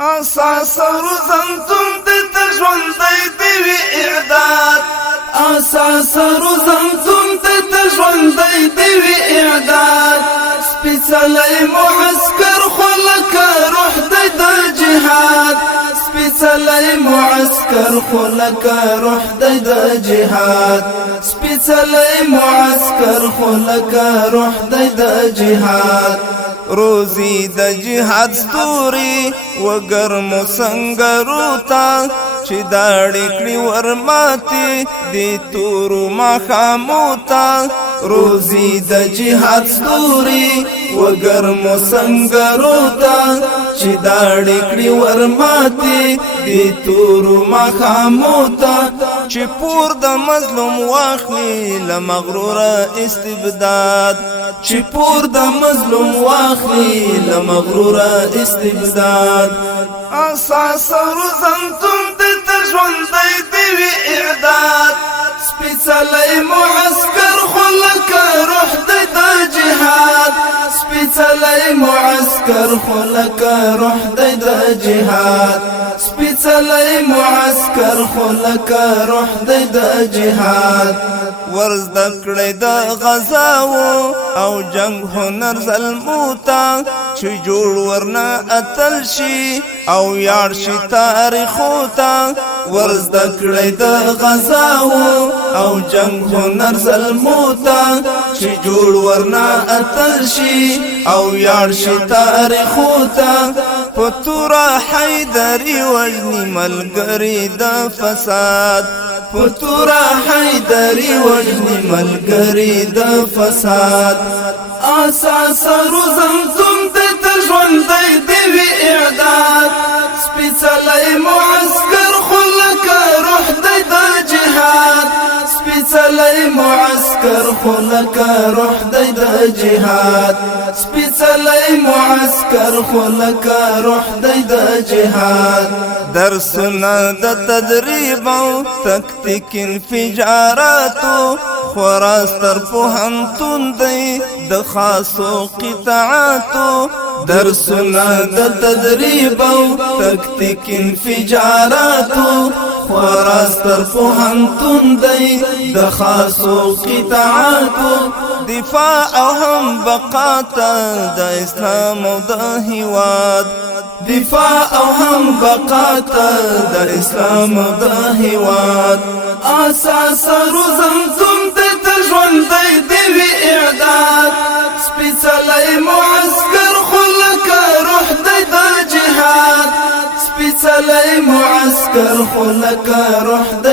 اساس روزنتم د ژوندۍ دی اعداد اساس روزنتم د ژوندۍ دی اعداد سپیڅلی معسكر خلک روح د جهاد سپیڅلی معسكر خلک روح د جهاد سپیڅلی معسكر خلک روح د جهاد روزی د جهاد ستوري وګرمو سنگرو تا چې داړې کړي ورماتي د تورو ماښامو تا روزی د جهاد ستوري وګرمو سنگرو تا چې داړې کړي ورماتي د تورو ماښامو تا چې پور د مظلوم واخلي له مغروره استبداد چې پور د مظلوم واخلي له مغروره استبداد اساس روزنتم د ژوندۍ دی اعداد سپیڅلی معسكر خلک روح د جهاد سپیڅلی معسكر خلک روح د جهاد سپیڅلی معسكر خلک روح د جهاد ورز دکړې د غزاو او جنگ هنر زلموتا چې جوړ ورنه اتل شي او یار شي تاریخو تا ورز دکړې د غزاو او جنگ هنر زلموتا چې جوړ ورنه اتل شي او یار شي تاریخو تا پتورا حیدری وجنی ملګری د فساد پتورا حیدری وجنی ملګری د فساد اساس روزنتم د ژوندۍ دی اعداد سپیڅلی معسكر خلک روح د جهاد سپیڅلی معسكر خلک روح د جهاد سپیڅلی معسكر خلک روح د جهاد درسونه د تدریب او تکتیک انفجاراتو خراستر پوهنتون دی د خاصو قطعاتو درسونه د تدریب او تکتیک انفجاراتو خراستر پوهنتون دی د خاصو قطعاتو دفاع او هم بقاتا د اسلام او د هیواد دفاع او هم بقاتا د اسلام او د هیواد اساس روزنتم د ژوندۍ دی اعداد سپیڅلی معسكر خلک روح د جهاد سپیڅلی معسكر خلک روح د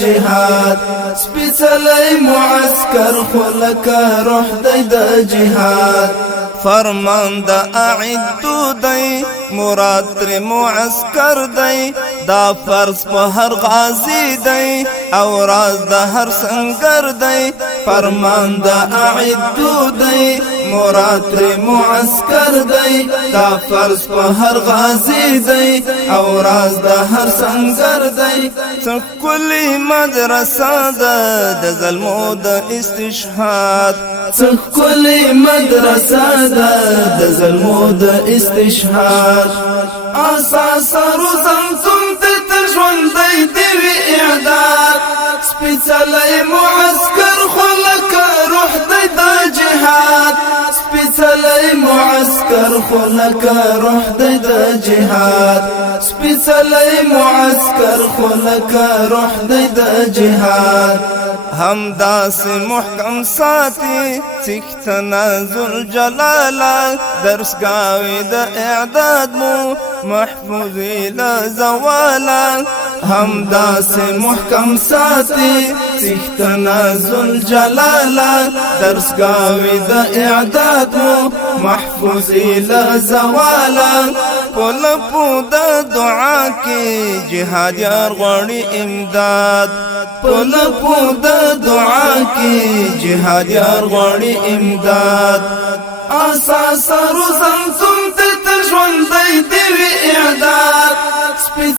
جهاد سپیڅلی معسكر خلک روح د جهاد فرمان د اعدو دی مراد تر معسكر دی دا فرض په هر غازی دی او راز د هر سنگر دی فرمان د اعدو دی مراد تر معسكر دی دا فرض په هر غازی دی او راز د هر سنگر دی کلی مدرسه د ظلمو د استشهاد کلی مدرسه د ظلمو د استشهاد اساس روزنتم د ژوندۍ دی اعداد سپیڅلی معسكر خلک روح د جهاد سپیڅلی معسكر خلک روح د جهاد سپیڅلی معسكر خلک روح د جهاد هم داس محکم ساتي چې تنازل جلاله درسګاوي د اعداد مو محفوظ الى زوالا هم داس محکم ساتي چې تنازل جلاله درسګاوي د اعداد مو محفوظ الى زوالا پلپو د دعا کې جهاد یار غواړي امداد پلپو د دعا کې جهاد یار غواړي امداد اساس روزنتم د ژوندۍ دی اعداد